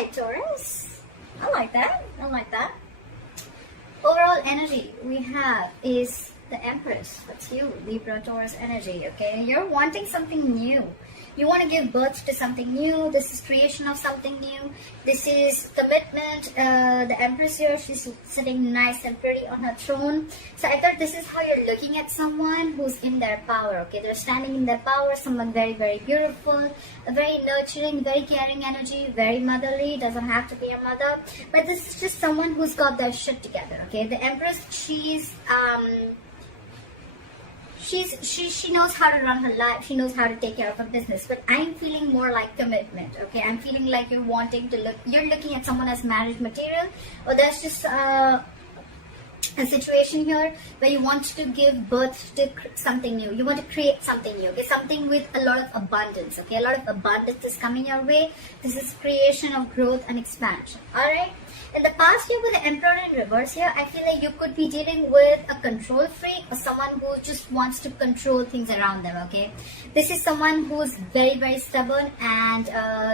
right, Taurus. I like that. I like that. Overall energy we have is the Empress. That's you, Libra, Taurus energy. Okay, you're wanting something new. You want to give birth to something new. This is creation of something new. This is commitment. The Empress here, she's sitting nice and pretty on her throne. So I thought this is how you're looking at someone who's in their power. Okay, they're standing in their power. Someone very, very beautiful, a very nurturing, very caring energy, very motherly. Doesn't have to be a mother, but this is just someone who's got their shit together. Okay, the Empress, she knows how to run her life. She knows how to take care of her business. But I'm feeling more like commitment. Okay, I'm feeling like you're wanting to you're looking at someone as marriage material, or there's just a situation here where you want to give birth to something new. You want to create something new. Okay, something with a lot of abundance. Okay, a lot of abundance is coming your way. This is creation of growth and expansion. All right. In the past year with the Emperor in reverse here, I feel like you could be dealing with a control freak or someone who just wants to control things around them, okay? This is someone who's very, very stubborn and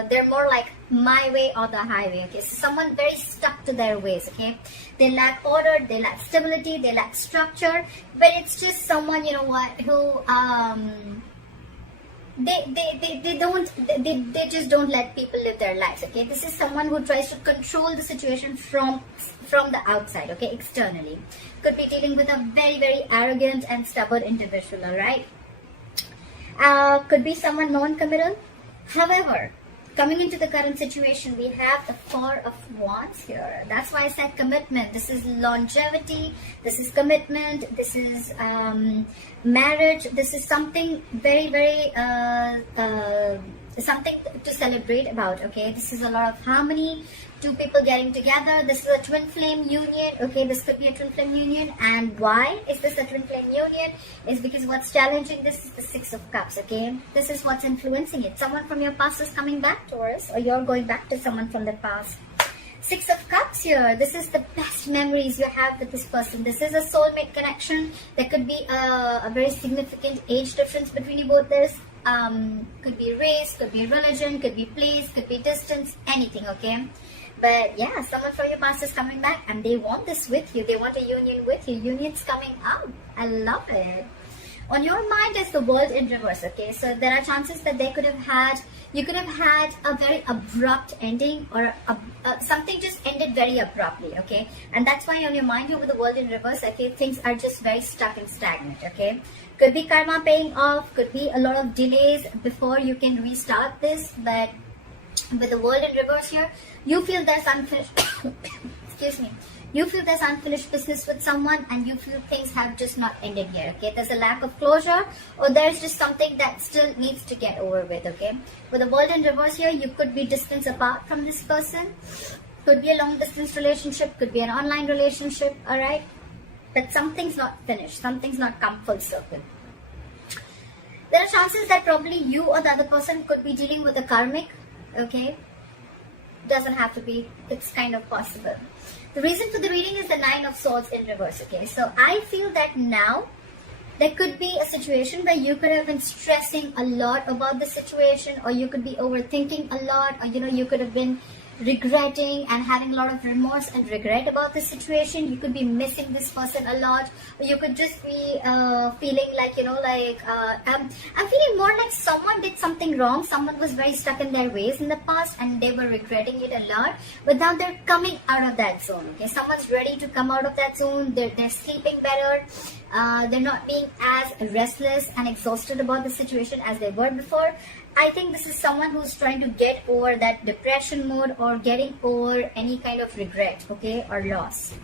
they're more like my way or the highway, okay? So someone very stuck to their ways, okay? They lack order, they lack stability, they lack structure, but it's just someone, you know what, who... They just don't let people live their lives. Okay, this is someone who tries to control the situation from the outside. Okay, externally, could be dealing with a very, very arrogant and stubborn individual. All right, could be someone non-committal. However, coming into the current situation, we have the Four of Wands here. That's why I said commitment. This is longevity. This is commitment. This is marriage. This is something very, very something to celebrate about. Okay, this is a lot of harmony. Two people getting together. This is a twin flame union. Okay, this could be a twin flame union. And why is this a twin flame union? Is because what's challenging this is the Six of Cups. Okay, this is what's influencing it. Someone from your past is coming back, Taurus, or you're going back to someone from the past. Six of Cups here. This is the best memories you have with this person. This is a soulmate connection. There could be a very significant age difference between you both. There's could be race, could be religion, could be place, could be distance, anything. Okay. But yeah, someone from your past is coming back and they want this with you. They want a union with you. Union's coming up. I love it. On your mind is the World in reverse. Okay, so there are chances that you could have had a very abrupt ending, or something just ended very abruptly. Okay, and that's why on your mind here with the World in reverse, I feel things are just very stuck and stagnant. Okay, could be karma paying off, could be a lot of delays before you can restart this, but with the World in reverse here, you feel there's unfinished excuse me, you feel there's unfinished business with someone, and you feel things have just not ended here. Okay, there's a lack of closure, or there's just something that still needs to get over with. Okay, with the World in reverse here, you could be distance apart from this person, could be a long distance relationship, could be an online relationship. All right, but something's not finished, something's not come full circle. There are chances that probably you or the other person could be dealing with a karmic. Okay, doesn't have to be, it's kind of possible. The reason for the reading is the Nine of Swords in reverse. Okay, so I feel that now there could be a situation where you could have been stressing a lot about the situation, or you could be overthinking a lot, or you could have been regretting and having a lot of remorse and regret about the situation. You could be missing this person a lot, or you could just be feeling like I'm feeling more like someone did something wrong. Someone was very stuck in their ways in the past and they were regretting it a lot, but now they're coming out of that zone. Okay, someone's ready to come out of that zone. They're sleeping better. They're not being as restless and exhausted about the situation as they were before. I think this is someone who's trying to get over that depression mode, or getting over any kind of regret, okay, or loss.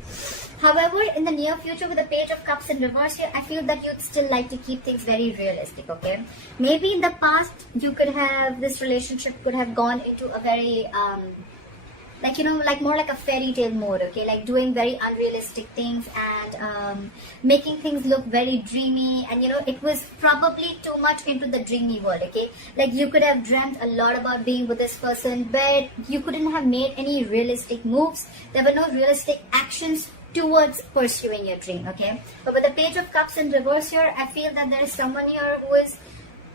However, in the near future with the Page of Cups in reverse here, I feel that you'd still like to keep things very realistic, okay? Maybe in the past, you could have, this relationship could have gone into a very, more like a fairy tale mode, okay? Like doing very unrealistic things and making things look very dreamy. And, it was probably too much into the dreamy world, okay? Like you could have dreamt a lot about being with this person, but you couldn't have made any realistic moves. There were no realistic actions towards pursuing your dream, okay? But with the Page of Cups in reverse here, I feel that there is someone here who is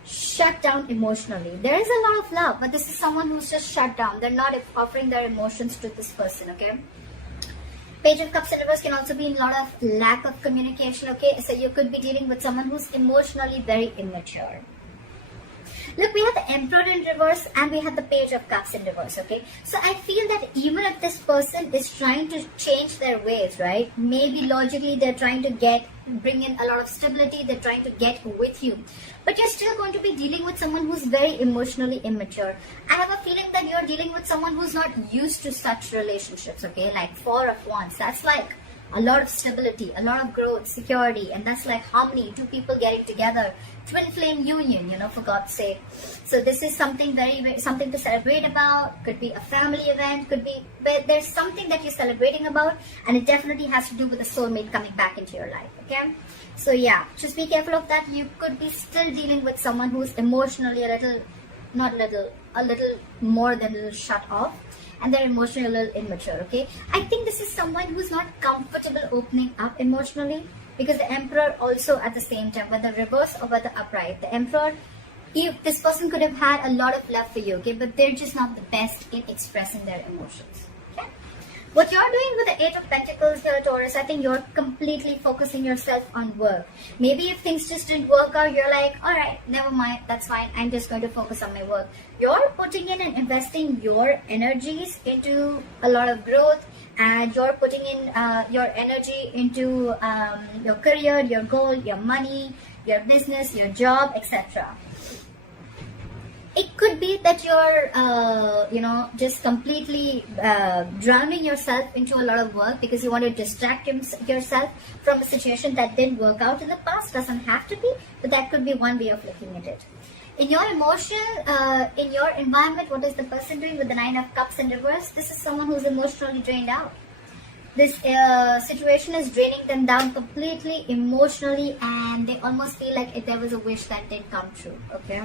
shut down emotionally. There is a lot of love, but this is someone who's just shut down. They're not offering their emotions to this person, okay? Page of Cups in reverse can also be in a lot of lack of communication, okay? So you could be dealing with someone who's emotionally very immature. Look, we have the Emperor in reverse and we have the Page of Cups in reverse, okay? So I feel that even if this person is trying to change their ways, right? Maybe logically they're trying to bring in a lot of stability, they're trying to get with you. But you're still going to be dealing with someone who's very emotionally immature. I have a feeling that you're dealing with someone who's not used to such relationships, okay? Like Four of Wands, that's like a lot of stability, a lot of growth, security, and that's like harmony, two people getting together, twin flame union, you know, for God's sake. So this is something something to celebrate about. Could be a family event, could be, but there's something that you're celebrating about, and it definitely has to do with the soulmate coming back into your life, okay? So yeah, just be careful of that. You could be still dealing with someone who's emotionally a little more than a little shut off, and they're emotionally a little immature, okay? I think this is someone who's not comfortable opening up emotionally, because the Emperor also at the same time, whether reverse or whether upright, the Emperor, this person could have had a lot of love for you, okay? But they're just not the best in expressing their emotions, okay? What you're doing with the Eight of Pentacles here, Taurus, I think you're completely focusing yourself on work. Maybe if things just didn't work out, you're like, all right, never mind, that's fine. I'm just going to focus on my work. You're putting in and investing your energies into a lot of growth, and you're putting in your energy into your career, your goal, your money, your business, your job, etc. It could be that you're, just completely drowning yourself into a lot of work because you want to distract yourself from a situation that didn't work out in the past. Doesn't have to be, but that could be one way of looking at it. In your emotion, in your environment, what is the person doing with the Nine of Cups in reverse? This is someone who's emotionally drained out. This situation is draining them down completely emotionally, and they almost feel like there was a wish that did come true, okay?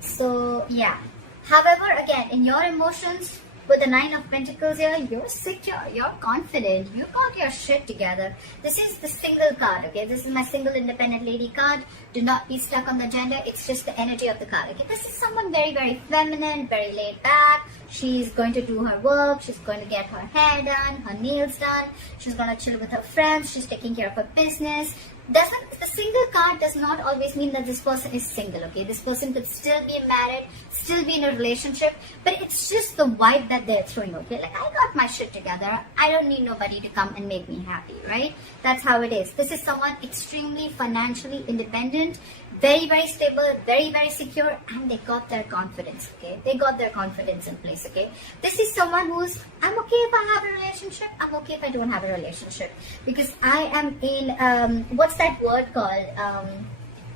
So yeah, however, again, in your emotions with the Nine of Pentacles here, you're secure, you're confident, you got your shit together. This is the single card, okay? This is my single independent lady card. Do not be stuck on the gender, it's just the energy of the card, okay? This is someone very, very feminine, very laid back. She's going to do her work, she's going to get her hair done, her nails done, she's going to chill with her friends, she's taking care of her business. The single card does not always mean that this person is single, okay? This person could still be married, still be in a relationship, but it's just the vibe that they're throwing, okay? Like, I got my shit together, I don't need nobody to come and make me happy, right? That's how it is. This is someone extremely financially independent, very, very stable, very, very secure, and they got their confidence, okay? They got their confidence in place, okay? This is someone who's, I'm okay if I have a relationship, I'm okay if I don't have a relationship, because I am in, what's that word called?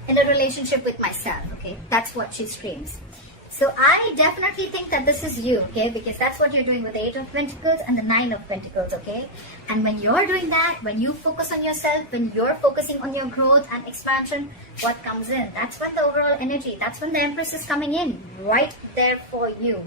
In a relationship with myself, okay? That's what she screams. So I definitely think that this is you, okay? Because that's what you're doing with the Eight of Pentacles and the Nine of Pentacles, okay? And when you're doing that, when you focus on yourself, when you're focusing on your growth and expansion, what comes in? That's when the overall energy, that's when the Empress is coming in, right there for you.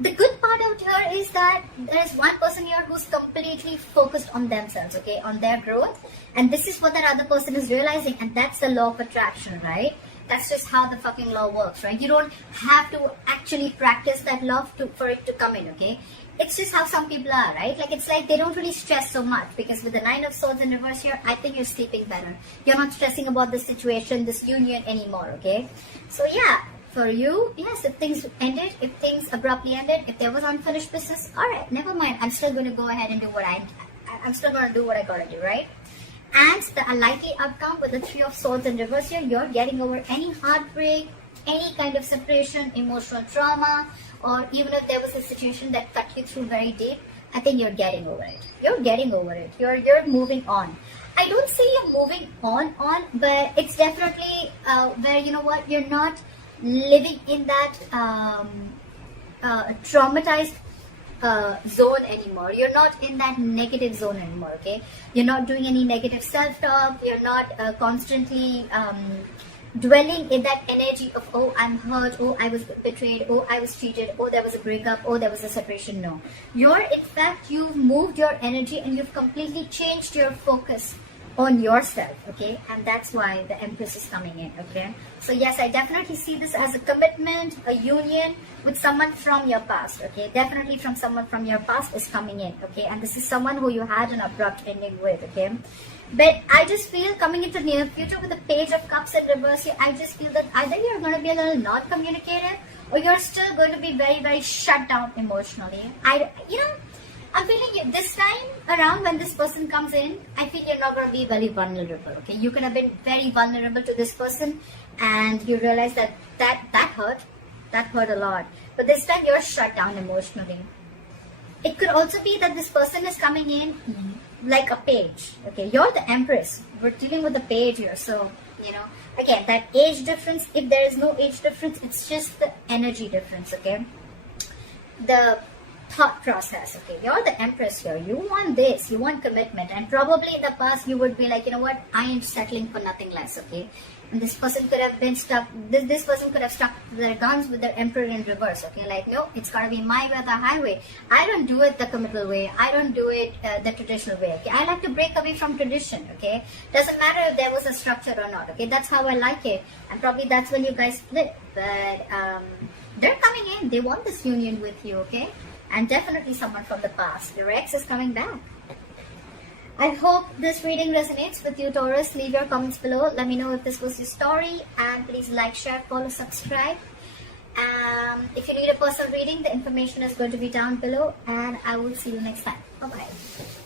The good part out here is that there is one person here who's completely focused on themselves, okay, on their growth. And this is what that other person is realizing, and that's the law of attraction, right? That's just how the fucking law works, right? You don't have to actually practice that law for it to come in, okay? It's just how some people are, right? Like, it's like they don't really stress so much, because with the Nine of Swords in reverse here, I think you're sleeping better. You're not stressing about this situation, this union anymore, okay? So yeah, for you, yes, if things ended, if things abruptly ended, if there was unfinished business, all right, never mind. I'm still going to go ahead and do what I'm still going to do what I got to do, right? And the unlikely outcome with the Three of Swords in reverse here, you're getting over any heartbreak, any kind of separation, emotional trauma, or even if there was a situation that cut you through very deep, I think you're getting over it. You're getting over it. You're moving on. I don't say you're moving on, but it's definitely where, you know what, you're not living in that traumatized zone anymore. You're not in that negative zone anymore, okay? You're not doing any negative self-talk. You're not constantly dwelling in that energy of, oh, I'm hurt, oh, I was betrayed, oh, I was cheated, oh, there was a breakup, oh, there was a separation. No. In fact, you've moved your energy and you've completely changed your focus on yourself, okay? And that's why the Empress is coming in, okay? So yes, I definitely see this as a commitment, a union with someone from your past, okay? Definitely from someone from your past is coming in, okay? And this is someone who you had an abrupt ending with, okay? But I just feel coming into near future with the Page of Cups in reverse here, I just feel that either you're going to be a little not communicative, or you're still going to be very, very shut down emotionally. I'm feeling you this time around when this person comes in, I feel you're not going to be very vulnerable, okay? You could have been very vulnerable to this person and you realize that hurt a lot. But this time you're shut down emotionally. It could also be that this person is coming in like a page, okay? You're the Empress. We're dealing with the page here, so, again, that age difference, if there is no age difference, it's just the energy difference, okay? The thought process, okay? You're the Empress here. You want this, you want commitment, and probably in the past you would be like, you know what, I am settling for nothing less, okay? And this person could have been stuck, this person could have stuck their guns with their Emperor in reverse, okay? Like, no, it's gotta be my way or the highway. I don't do it the committal way. I don't do it the traditional way, okay? I like to break away from tradition, okay? Doesn't matter if there was a structure or not, okay? That's how I like it. And probably that's when you guys split. But they're coming in. They want this union with you, okay? And definitely someone from the past. Your ex is coming back. I hope this reading resonates with you, Taurus. Leave your comments below. Let me know if this was your story. And please like, share, follow, subscribe. If you need a personal reading, the information is going to be down below. And I will see you next time. Bye-bye.